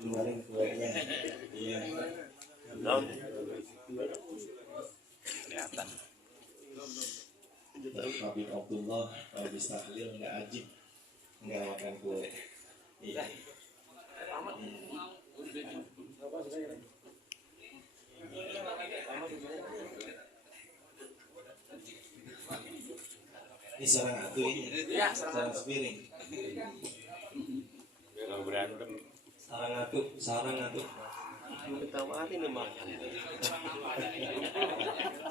Keluarin kuenya. Iya. Daun. Kelihatan. Habib Abdullah habis tahlil nggak ajib, nggak makan kue. Iya. Ini sarang atu ini. Sarang sepiring. Kalau berantem. Sarang atu. Ditawarin nih makan.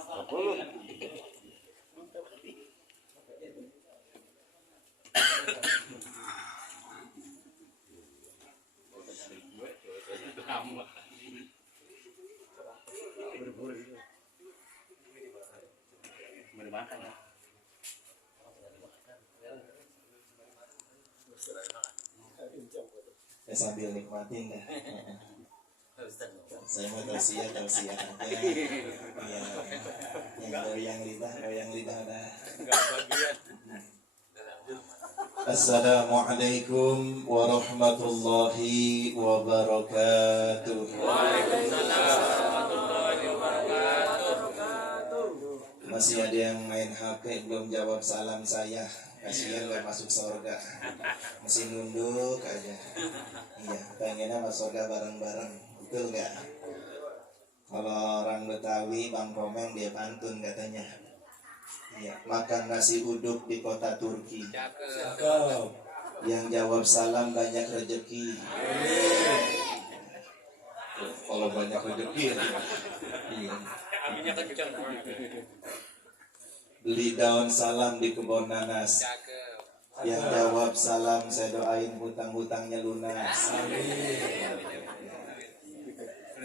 Apa lu? Boleh makan ya? Ya, sambil nikmatin dah. Saya mau tausiah aja. Ya, yang lidah dah. Assalamualaikum warahmatullahi wabarakatuh. Masih ada yang main HP belum jawab salam saya. Kasihan gak masuk surga. Masih nunduk aja. Iya, pengennya masuk surga bareng-bareng. Betul gak? Kalau orang Betawi, Bang Komeng dia pantun katanya. Iya, makan nasi uduk di kota Turki. Cakep. Yang jawab salam banyak rezeki. Kalau banyak rezeki, iya. Beli daun salam di kebun nanas. Yang jawab salam saya doain hutang-hutangnya lunas.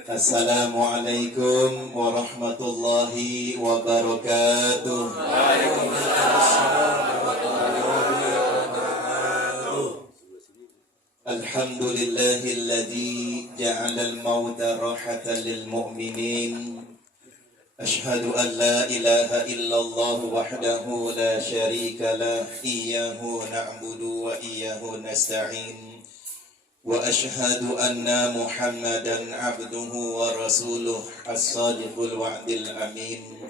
Assalamualaikum warahmatullahi wabarakatuh. Alhamdulillahilladzi ja'alal mauta rahatan lil mu'minin. Ashhadu an la ilaha illallah wahdahu la syarika lah. Iyyahu na'budu wa iyyahu nasta'in. Wa ashhadu anna Muhammadan abduhu wa rasuluh as-sadiqul wa'dil amin.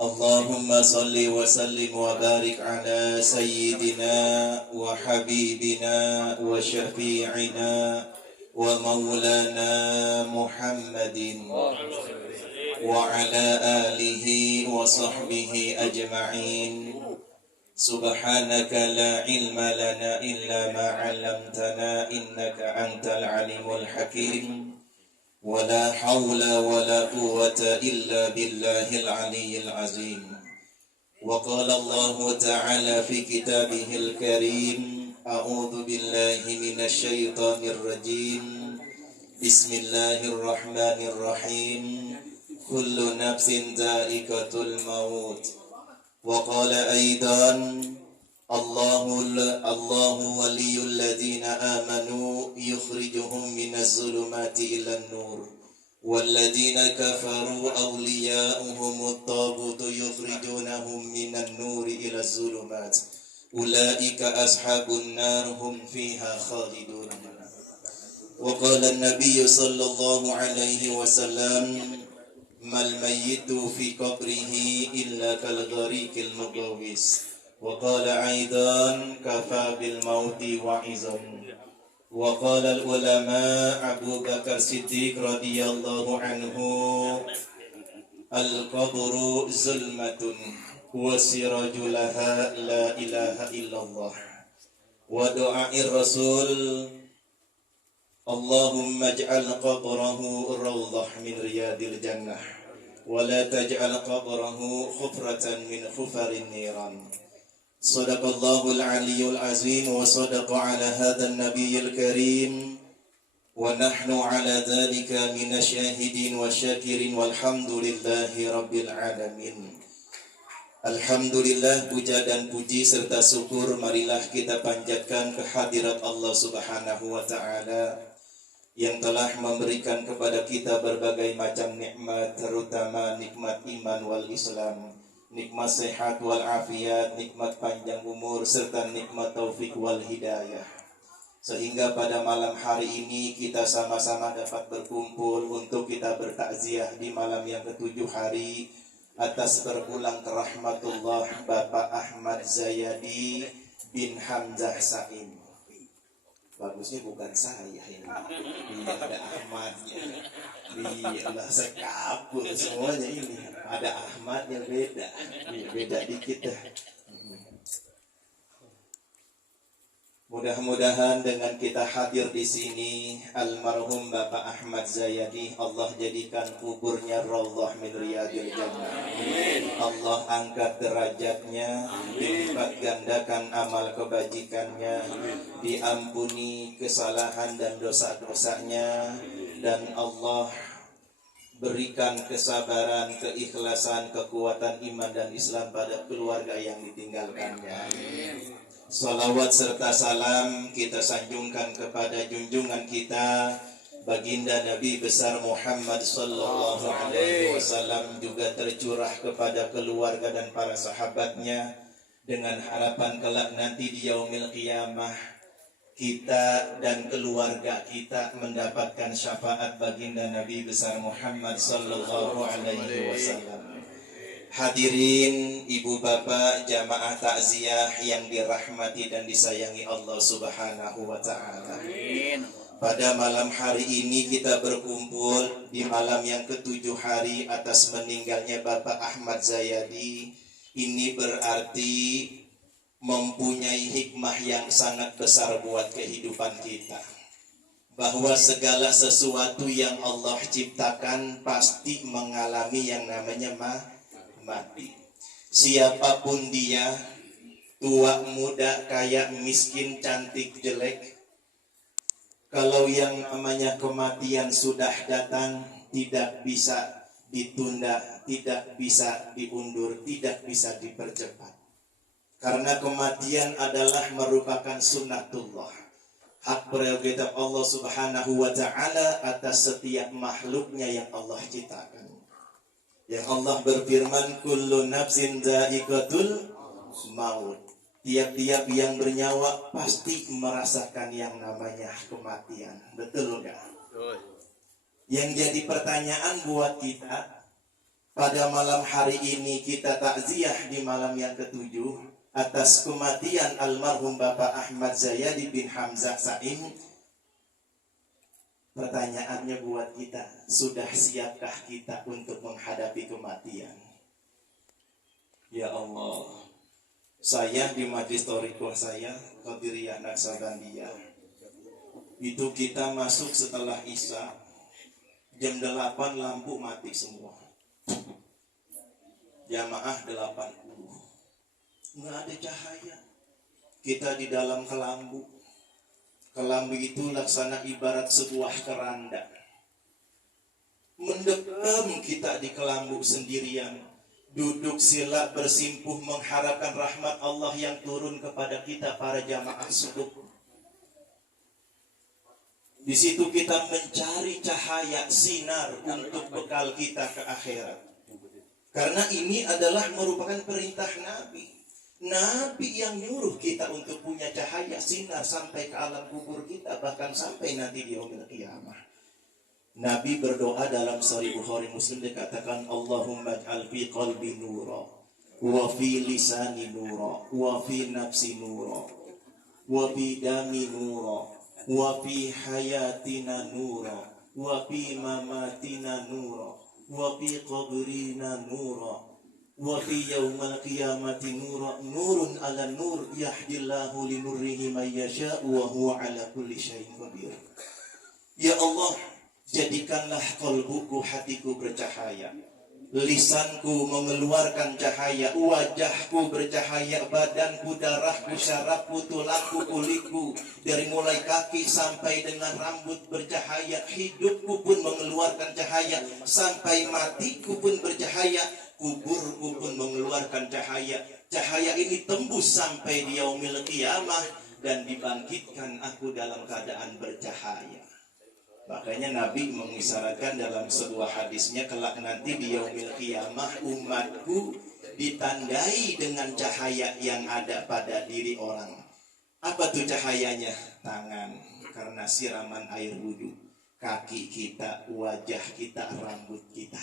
Allahumma salli wa sallim wa barik ala sayyidina wa habibina wa syafi'ina wa maulana Muhammadin wa ala alihi wa sahbihi ajma'in. Subhanaka la ilma lana illa ma 'allamtana innaka antal alimul hakim. Wa la hawla wa la quwwata illa billahil aliyyil azim. Wa qala Allah ta'ala fi kitabihil karim. A'udzu billahi minasy syaithanir rajim. Bismillahirrahmanirrahim. Kullu nafsin dha'iqatul maut. Wa qala aidan Allahu waliyul ladzina amanu yukhrijuhum minaz zulumati ilan nur wal ladzina kafaru awliya'uhumut tagutu yukhrijunahum minan nuri ilaz zulumat ulaika ashabun nar hum fiha khalidun. Wa qala an-nabiy sallallahu alaihi wasallam mal mayyitu fi qabrihi illa kal gharikil mugawis. Wa qala aidan kafa bil mauti wa'izan. Wa qala al ulama Abu Bakar Siddiq radhiyallahu anhu al qabru zulmatun wa sirajulaha la ilaha illallah. Wa du'a'ir rasul Allahumma ij'al qabrahu rawdah min riyadil jannah wa la taj'al qabrahu khufratan min khufarin niran. Sadaqallahul aliyyul azim wa sadaqa ala hadzal nabiyil karim wa nahnu ala dzalika minasyahidin wa syakirin walhamdulillahi rabbil alamin. Alhamdulillah, puja dan puji serta syukur marilah kita panjatkan kehadirat Allah Subhanahu wa taala yang telah memberikan kepada kita berbagai macam nikmat, terutama nikmat iman wal Islam, nikmat sehat wal afiat, nikmat panjang umur serta nikmat taufik wal hidayah. sehingga pada malam hari ini kita sama-sama dapat berkumpul untuk kita bertakziah di malam yang ketujuh hari atas berulang rahmatullah Bapak Ahmad Zayadi bin Hamzah Saim. Bagusnya bukan saya ini, ada Ahmadnya. Biarlah saya kabur semuanya ini. Ada Ahmadnya beda dikit dah. Mudah-mudahan dengan kita hadir di sini, almarhum Bapak Ahmad Zayadi, Allah jadikan kuburnya raudhah min riyadil jannah. Allah angkat derajatnya, dilipat gandakan amal kebajikannya, diampuni kesalahan dan dosa-dosanya, dan Allah berikan kesabaran, keikhlasan, kekuatan iman dan Islam pada keluarga yang ditinggalkannya. Salawat serta salam kita sanjungkan kepada junjungan kita Baginda Nabi besar Muhammad sallallahu alaihi wasallam, juga tercurah kepada keluarga dan para sahabatnya, dengan harapan kelak nanti di yaumil qiyamah kita dan keluarga kita mendapatkan syafaat Baginda Nabi besar Muhammad sallallahu alaihi wasallam. Hadirin ibu bapak jamaah takziah yang dirahmati dan disayangi Allah subhanahu wa ta'ala. Pada malam hari ini kita berkumpul di malam yang ketujuh hari atas meninggalnya Bapak Ahmad Zayadi. Ini berarti mempunyai hikmah yang sangat besar buat kehidupan kita, bahwa segala sesuatu yang Allah ciptakan pasti mengalami yang namanya mati. Siapapun dia, tua, muda, kaya, miskin, cantik, jelek, kalau yang namanya kematian sudah datang, tidak bisa ditunda, tidak bisa diundur, tidak bisa dipercepat. Karena kematian adalah merupakan sunnatullah, hak prerogatif Allah subhanahu wa ta'ala atas setiap makhluknya yang Allah ciptakan. Yang Allah berfirman, kullu nafsin dha'iqatul maut. Tiap-tiap yang bernyawa pasti merasakan yang namanya kematian. Betul enggak? Yang jadi pertanyaan buat kita pada malam hari ini, kita takziah di malam yang ketujuh atas kematian almarhum Bapak Ahmad Zayadi bin Hamzah Saim. Pertanyaannya buat kita, sudah siapkah kita untuk menghadapi kematian? Ya Allah, saya di majlis thariqah saya, Qadiriyah Naksabandiyah, itu kita masuk setelah Isya, jam 8 lampu mati semua. Jamaah 80, nggak ada cahaya. Kita di dalam kelambu. Kelambu itu laksana ibarat sebuah keranda. Mendekam kita di kelambu sendirian, duduk sila bersimpuh mengharapkan rahmat Allah yang turun kepada kita para jamaah subuh. Di situ kita mencari cahaya sinar untuk bekal kita ke akhirat. Karena ini adalah merupakan perintah Nabi. Nabi yang nyuruh kita untuk punya cahaya sinar sampai ke alam kubur kita, bahkan sampai nanti di yaumil qiyamah. Nabi berdoa dalam Sahih Bukhari Muslim, dikatakan Allahumma ij'al fi qalbi nura wa fi lisani nura wa fi nafsi nura wa fi dami nura wa fi hayatina nura wa fi mamatina nura wa fi qabrina nura wa fi yaumal qiyamati nurun ala nur yahdillahu li nurrihi man yasha'u wa huwa ala kulli syai'in qadir. Ya Allah, jadikanlah qalbuku, hatiku bercahaya, lisanku mengeluarkan cahaya, wajahku bercahaya, badanku, darahku, syarafku, tulangku, kulitku, dari mulai kaki sampai dengan rambut bercahaya, hidupku pun mengeluarkan cahaya, sampai matiku pun bercahaya, kuburku pun mengeluarkan cahaya. Cahaya ini tembus sampai di yaumil qiyamah dan dibangkitkan aku dalam keadaan bercahaya. Makanya Nabi mengisyaratkan dalam sebuah hadisnya, kelak nanti di yaumil qiyamah umatku ditandai dengan cahaya yang ada pada diri orang. Apa tuh cahayanya? Tangan, karena siraman air wudhu. Kaki kita, wajah kita, rambut kita.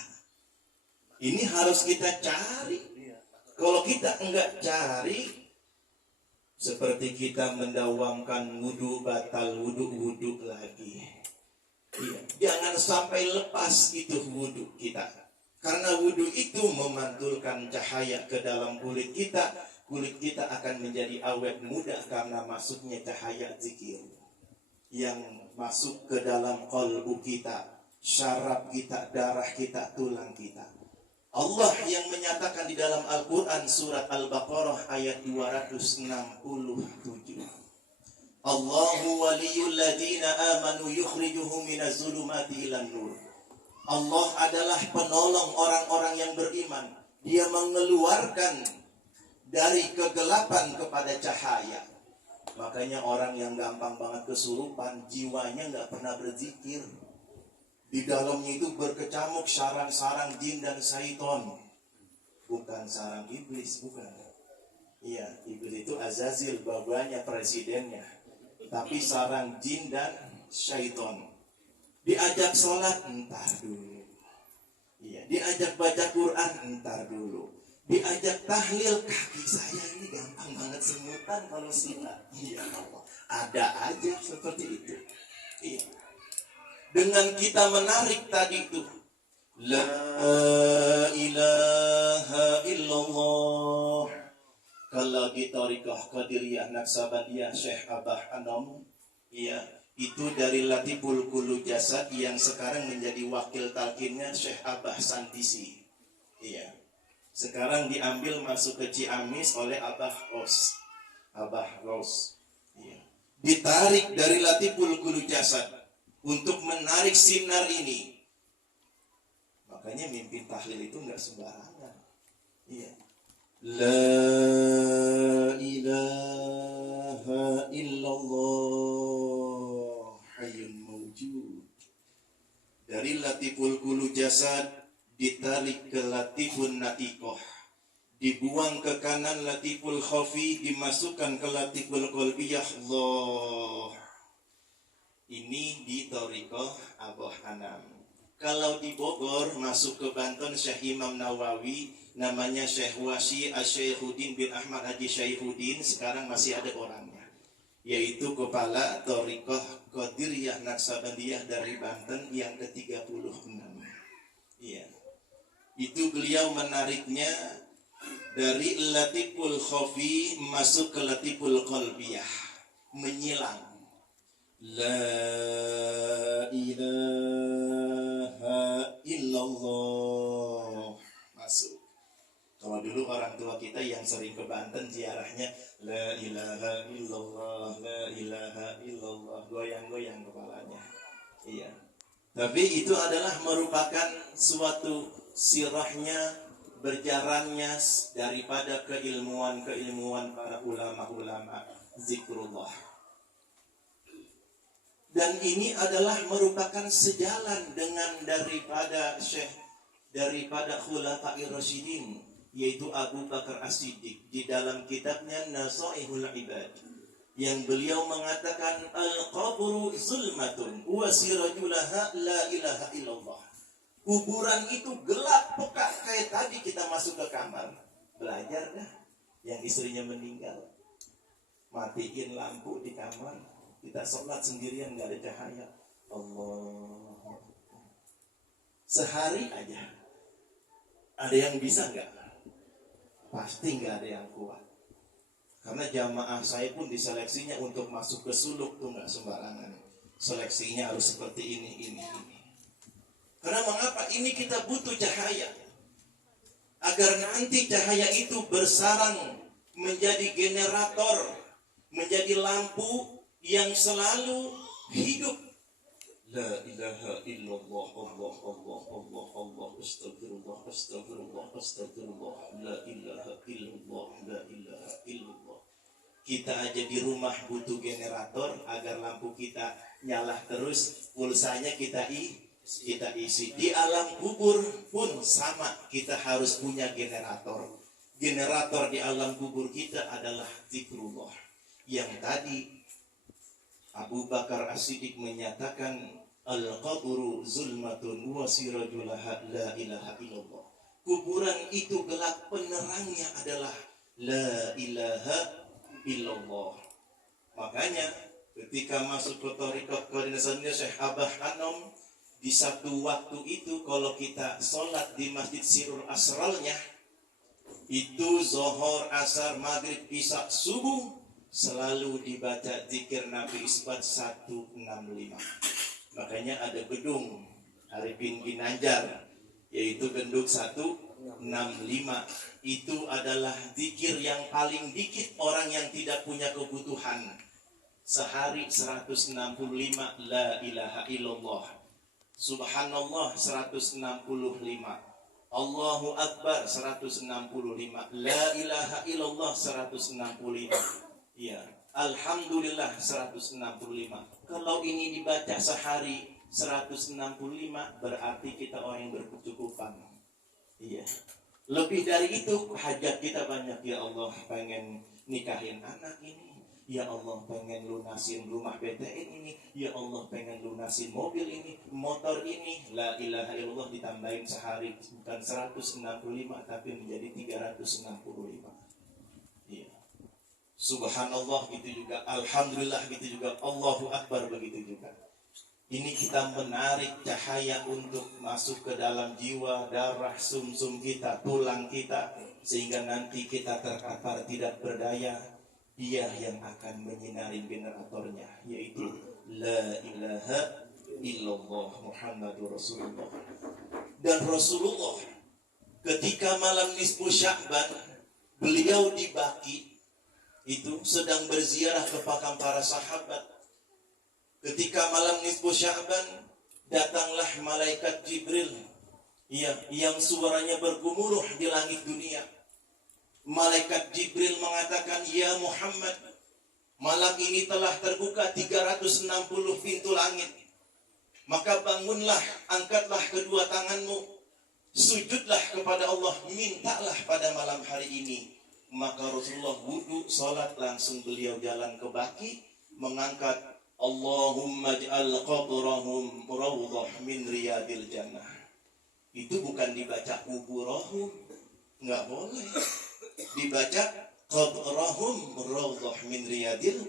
Ini harus kita cari. Kalau kita enggak cari, seperti kita mendawamkan wudhu, batal wudhu lagi. Iya. Jangan sampai lepas itu wudhu kita. Karena wudhu itu memantulkan cahaya ke dalam kulit kita. Kulit kita akan menjadi awet muda karena masuknya cahaya zikir yang masuk ke dalam qalbu kita, syaraf kita, darah kita, tulang kita. Allah yang menyatakan di dalam Al-Quran surat Al-Baqarah ayat 267. Allahu waliyul ladina amanu yukhrijuhum minaz zulumati ilan nur. Allah adalah penolong orang-orang yang beriman. Dia mengeluarkan dari kegelapan kepada cahaya. Makanya orang yang gampang banget kesurupan, jiwanya nggak pernah berzikir. Di dalamnya itu berkecamuk sarang-sarang jin dan syaiton. Bukan sarang iblis, bukan. Iya, iblis itu Azazil, babanya, presidennya. Tapi sarang jin dan syaiton. Diajak sholat, entar dulu. Iya, diajak baca Quran, entar dulu. Diajak tahlil, kaki saya ini gampang banget semutan kalau sholat. Iya Allah, ada aja seperti itu. Iya. Dengan kita menarik tadi itu, la ilaha illallah. Kalau di Thariqah Qadiriyah Naksabandiyah Syekh Abah Anom, iya, itu dari Latiful Qulu Jasad yang sekarang menjadi wakil talqinnya Syekh Abah Santisi. Iya. Sekarang diambil masuk ke Ciamis oleh Abah Ros. Abah Ros. Iya. Ditarik dari Latiful Qulu Jasad untuk menarik sinar ini. Makanya mimpi tahlil itu enggak sembarangan. Iya. La ilaha illallah hayyun mawjud. Dari Latiful Qulu Jasad ditarik ke Latifun Natiqah. Dibuang ke kanan Latiful Khafi, dimasukkan ke Latiful Qalbiyah. Allah. Ini di Thariqah Abah Anam. Kalau di Bogor masuk ke Banten Syekh Imam Nawawi, namanya Syekh Wasi Asy-Syaikhuddin bin Ahmad Haji Syaikhuddin, sekarang masih ada orangnya, yaitu kepala Thariqah Qadiriyah Naksabandiyah dari Banten yang ke-36. Iya. Itu beliau menariknya dari Latiful Khafi masuk ke Latiful Qalbiyah, menyilang. La ilaha illallah masuk. Kalau dulu orang tua kita yang sering ke Banten ziarahnya la ilaha illallah, la ilaha illallah, goyang-goyang kepalanya. Iya. Tapi itu adalah merupakan suatu sirahnya, berjarannya daripada keilmuan para ulama-ulama zikrullah. Dan ini adalah merupakan sejalan dengan daripada Khulafair Rasyidin, yaitu Abu Bakar As-Siddiq di dalam kitabnya Nasaihul Ibad, yang beliau mengatakan al-qabru zulmatun wa sirajulaha la ilaha illallah. Kuburan itu gelap pekat kayak tadi kita masuk ke kamar. Belajar dah yang istrinya meninggal. Matiin lampu di kamar, kita sholat sendirian nggak ada cahaya. Allah. Sehari aja. Ada yang bisa nggak? Pasti nggak ada yang kuat. Karena jamaah saya pun diseleksinya untuk masuk ke suluk tuh nggak sembarangan. Seleksinya harus seperti ini. Karena mengapa? Ini kita butuh cahaya. Agar nanti cahaya itu bersarang menjadi generator, menjadi lampu yang selalu hidup. La ilaha illallah, Allah, astagfirullah, la ilaha illallah, la ilaha illallah. Kita aja di rumah butuh generator agar lampu kita nyala terus, pulsanya kita isi. Di alam kubur pun sama, kita harus punya generator. Generator di alam kubur kita adalah zikrullah, yang tadi Abu Bakar As-Siddiq menyatakan al-qabru zulmatun wa sirajulaha la ilaha illallah. Kuburan itu gelap, penerangnya adalah la ilaha illallah. Makanya ketika masuk ke thariqah koordinasinya Syekh Abah Anom, di satu waktu itu kalau kita sholat di Masjid Sirul Asralnya, itu zohor, asar, maghrib, isya, subuh selalu dibaca zikir Nabi Isbat 165. Makanya ada gedung Arifin Ginanjar, yaitu genduk 165. Itu adalah zikir yang paling dikit orang yang tidak punya kebutuhan. Sehari 165 la ilaha illallah, subhanallah 165, Allahu Akbar 165, la ilaha illallah 165. Ya, alhamdulillah 165. Kalau ini dibaca sehari 165 berarti kita orang yang berkecukupan. Iya. Lebih dari itu hajat kita banyak. Ya Allah, pengen nikahin anak ini. Ya Allah, pengen lunasin rumah BTN ini. Ya Allah, pengen lunasin mobil ini, motor ini. La ilaha illallah ditambahin sehari bukan 165 tapi menjadi 365. Iya. Subhanallah gitu juga, alhamdulillah gitu juga, Allahu Akbar begitu juga. Ini kita menarik cahaya untuk masuk ke dalam jiwa, darah, sumsum kita, tulang kita, sehingga nanti kita terkapar tidak berdaya. Dia yang akan menyinari generatornya, yaitu la ilaha illallah Muhammadur Rasulullah. Dan Rasulullah ketika malam nisfu Sya'ban, beliau di Baqi itu sedang berziarah ke makam para sahabat. Ketika malam nisfu Sya'ban, datanglah malaikat Jibril, yang suaranya bergemuruh di langit dunia. Malaikat Jibril mengatakan, ya Muhammad, malam ini telah terbuka 360 pintu langit. Maka bangunlah, angkatlah kedua tanganmu, sujudlah kepada Allah, mintalah pada malam hari ini. Maka Rasulullah wudu, salat, langsung beliau jalan ke Baqi, mengangkat Allahumma ja'al qabrahum rawdah min riyadil jannah. Itu bukan dibaca kuburahum, nggak boleh. Dibaca qabrahum rawdah min riyadil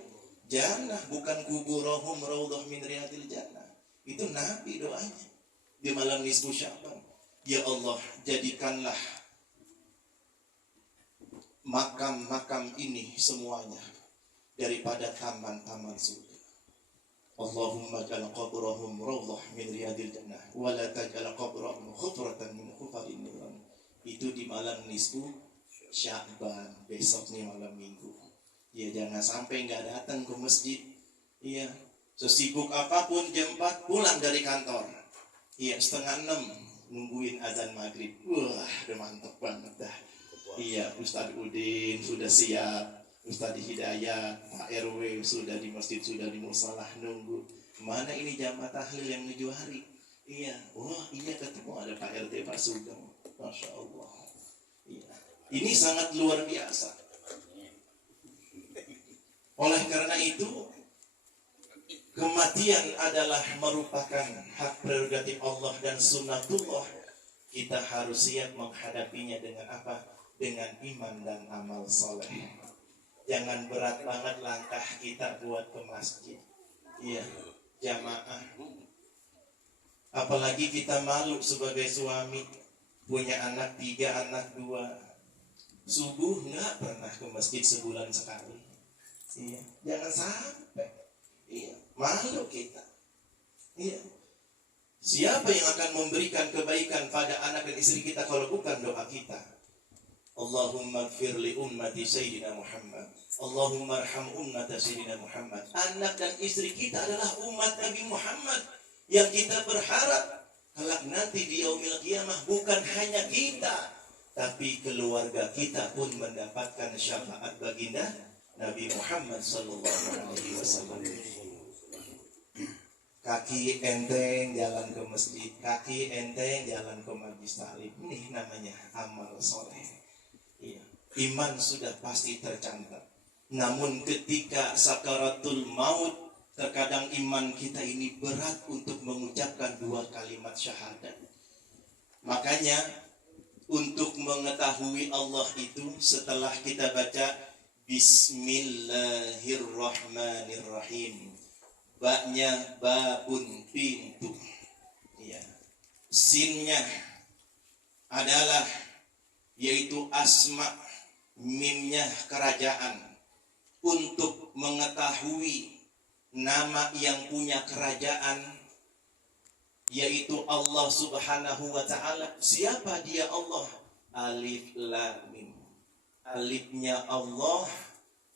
jannah, bukan kuburahum rawdah min riyadil jannah. Itu Nabi doanya di malam nisfu Sya'ban. Ya Allah, jadikanlah makam-makam ini semuanya daripada taman-taman surga. Allahumma ja'al qabrahum rawdah min riyadil jannah wa la taj'al qabrahum khufratan min khufarin niran. Itu di malam nisfu Sya'ban, besoknya malam Minggu. Ya, jangan sampai nggak datang ke masjid. Iya, sesibuk apapun jam 4 pulang dari kantor. Iya, 5:30 nungguin azan maghrib. Wah, udah mantap banget dah. Iya, Ustadz Udin sudah siap, Ustadz Hidayat, Pak RW sudah di masjid, sudah di musalah nunggu. Mana ini jamaah tahlil yang menuju hari? Iya, wah iya ketemu ada Pak RT Pak Sugeng. Masya Allah. Iya. Ini sangat luar biasa. Oleh karena itu, kematian adalah merupakan hak prerogatif Allah dan sunnatullah. Kita harus siap menghadapinya dengan apa? Dengan iman dan amal soleh. Jangan berat banget langkah kita buat ke masjid. Iya, jamaah. Apalagi kita malu sebagai suami, punya anak 3, anak 2. Subuh nggak pernah ke masjid sebulan sekali. Iya, jangan sampai. Iya, malu kita. Iya. Siapa yang akan memberikan kebaikan pada anak dan istri kita kalau bukan doa kita? Allahumma gfir li ummati Sayyidina Muhammad. Allahumma arham ummata Sayyidina Muhammad. Anak dan istri kita adalah umat Nabi Muhammad yang kita berharap kelak nanti di yaumil qiyamah bukan hanya kita, tapi keluarga kita pun mendapatkan syafaat baginda Nabi Muhammad sallallahu alaihi wasallam. Kaki enteng jalan ke masjid, kaki enteng jalan ke majlis taklim. Ini namanya amal soleh. Iya. Iman sudah pasti tercantum. Namun ketika sakaratul maut, terkadang iman kita ini berat untuk mengucapkan 2 kalimat syahadat. Makanya untuk mengetahui Allah itu, setelah kita baca Bismillahirrahmanirrahim, baknya babun, pintu, ya. Sinnya adalah yaitu asma, mimnya kerajaan. Untuk mengetahui nama yang punya kerajaan, yaitu Allah subhanahu wa ta'ala. Siapa dia Allah? Alif lam mim. Alifnya Allah,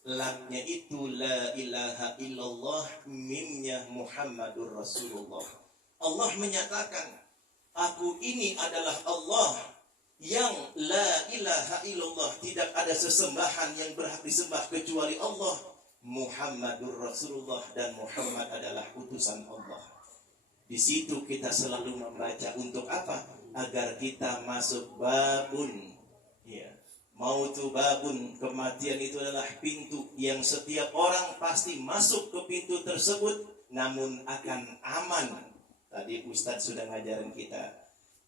lamnya itu la ilaha illallah, mimnya Muhammadur Rasulullah. Allah menyatakan, aku ini adalah Allah yang la ilaha illallah, tidak ada sesembahan yang berhak disembah kecuali Allah, Muhammadur Rasulullah, dan Muhammad adalah utusan Allah. Di situ kita selalu membaca untuk apa? Agar kita masuk babun, ya. Mautu babun, kematian itu adalah pintu yang setiap orang pasti masuk ke pintu tersebut, namun akan aman. Tadi Ustadz sudah ngajarin kita,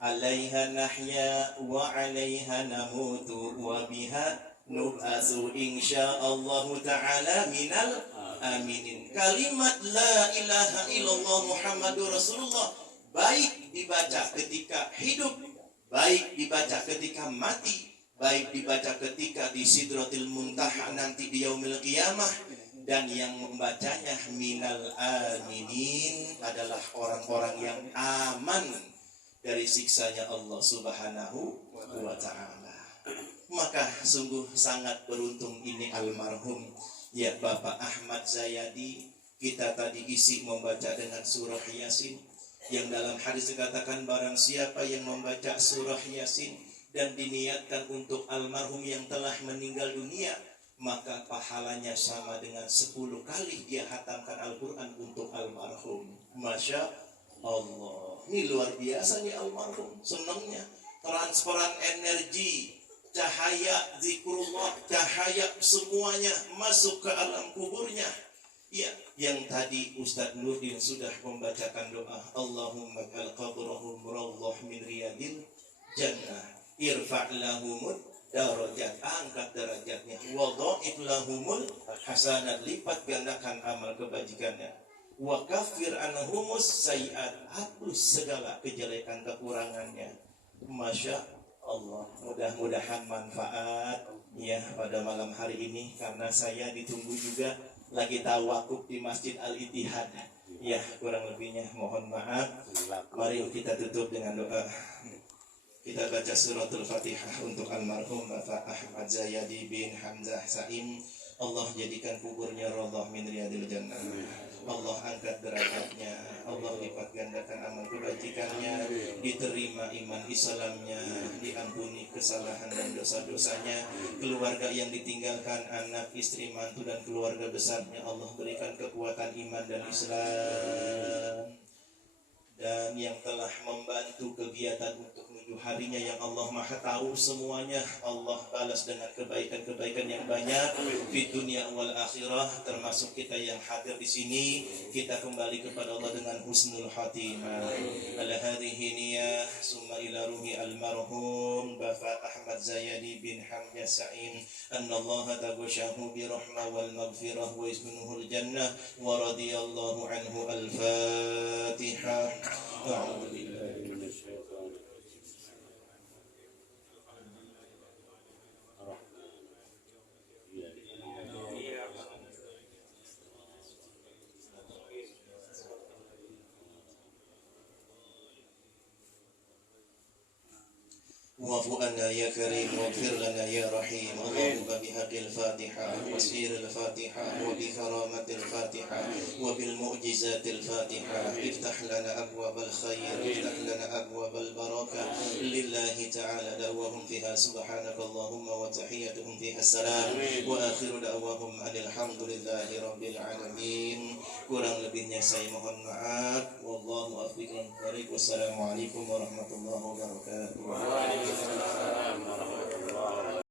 alaiha nahya wa alaiha namutu wa biha nub'atsu insyaallah ta'ala minal aminin. Kalimat la ilaha illallah Muhammadur Rasulullah baik dibaca ketika hidup, baik dibaca ketika mati, baik dibaca ketika di Sidratil Muntaha nanti di yaumil qiyamah. Dan yang membacanya minal aminin adalah orang-orang yang aman dari siksanya Allah subhanahu wa ta'ala. Maka sungguh sangat beruntung ini almarhum, ya, Bapak Ahmad Zayadi. Kita tadi isi membaca dengan surah Yasin, yang dalam hadis dikatakan barang siapa yang membaca surah Yasin dan diniatkan untuk almarhum yang telah meninggal dunia, maka pahalanya sama dengan 10 kali dia hatamkan Al-Quran untuk almarhum. Masya Allah, ini luar biasa nih almarhum. Senangnya transferan energi, cahaya zikrullah, cahaya semuanya masuk ke alam kuburnya. Ya, yang tadi Ustadz Nurdin sudah membacakan doa, Allahumma al-qabrahum rawdah min riyadil jannah, irfa' lahumud darajat, angkat derajatnya, wadha'if lahumul hasanat, lipat gandakan amal kebajikannya, wa kaffir anhumus sayiat, hapus segala kejelekan kekurangannya. Masya Allah, mudah-mudahan manfaat ya pada malam hari ini, karena saya ditunggu juga lagi tawakuf di Masjid Al-Ittihad. Ya, kurang lebihnya mohon maaf. Mari kita tutup dengan doa. Kita baca suratul Fatihah untuk almarhum Bapak Ahmad Zayadi bin Hamzah Saim. Allah jadikan kuburnya rawdah min riyadil jannah. Allah angkat derajatnya, Allah lipat gandakan amal kebajikannya, diterima iman Islamnya, diampuni kesalahan dan dosa-dosanya. Keluarga yang ditinggalkan, anak, istri, mantu, dan keluarga besarnya, Allah berikan kekuatan iman dan Islam. Dan yang telah membantu kegiatan untuk menuju harinya yang Allah Maha Tahu semuanya, Allah balas dengan kebaikan-kebaikan yang banyak di dunia wal akhirah. Termasuk kita yang hadir di sini, kita kembali kepada Allah dengan husnul khatimah. Ala hadhihi niyah summa ila ruhi almarhum Bapak Ahmad Zayadi bin Hamzah Saim, anna Allah taghashahu bi rahmah wal maghfirah wa ismuhu al jannah wa radiyallahu anhu. Al-Fatihah. أعوذ بالله من الشيطان واعف عنا يا كريم واغفر لنا يا رحيم. اللهم بحق الفاتحة وسير الفاتحة وبكرامة الفاتحة وبالمعجزات الفاتحة افتح لنا أبواب الخير، افتح لنا أبواب البركة. لله تعالى دعواهم فيها سبحانك اللهم وتحيتهم فيها السلام وآخر دعواهم أن الحمد لله رب العالمين. Kurang lebihnya saya mohon maaf. Wallahu a'lam bishawab. Wassalamualaikum warahmatullahi wabarakatuh.